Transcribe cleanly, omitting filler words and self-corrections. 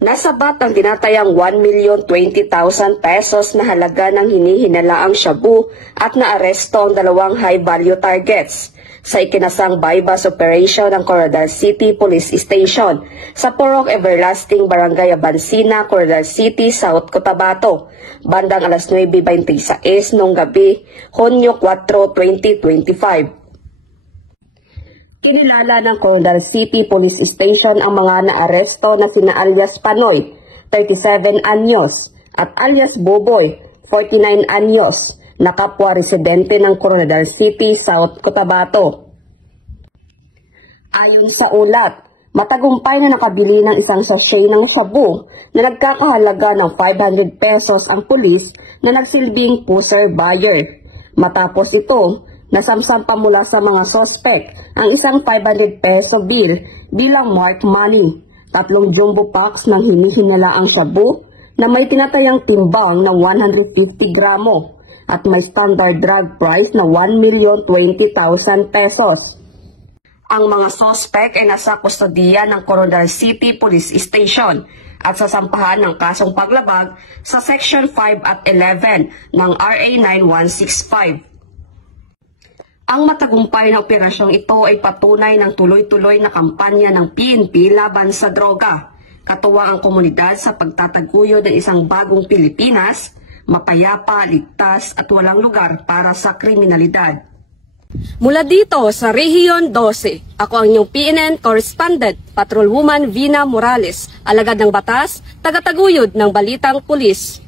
Nasabat ang tinatayang 1,020,000 pesos na halaga ng hinihinalaang shabu at naaresto ang dalawang high-value targets sa ikinasang bypass operation ng Coronadal City Police Station sa Purok Everlasting, Barangay Abansina, Coronadal City, South Cotabato, bandang alas 9:26 noong gabi, Hunyo 4, 2025. Kinilala ng Coronadal City Police Station ang mga naaresto na sina alias Panoy, 37 anyos, at alias Boboy, 49 anyos, na kapwa residente ng Coronadal City, South Cotabato. Ayon sa ulat, matagumpay na nakabili ng isang sachet ng shabu na nagkakahalaga ng 500 pesos ang pulis na nagsilbing pusher buyer. Matapos ito, nasamsam pa mula sa mga sospek ang isang 500 peso bill bilang marked money, 3 jumbo packs ng hinihinalaang shabu na may tinatayang timbang na 150 gramo at may standard drug price na 1,020,000 pesos. Ang mga sospek ay nasa kustodiya ng Coronadal City Police Station at sasampahan ng kasong paglabag sa Section 5 at 11 ng RA 9165. Ang matagumpay na operasyong ito ay patunay ng tuloy-tuloy na kampanya ng PNP laban sa droga, katuwang ang komunidad sa pagtataguyod ng isang bagong Pilipinas, mapayapa, ligtas at walang lugar para sa kriminalidad. Mula dito sa Rehiyon 12, ako ang inyong PNN correspondent, Patrolwoman Vina Morales, alagad ng batas, tagataguyod ng Balitang Pulis.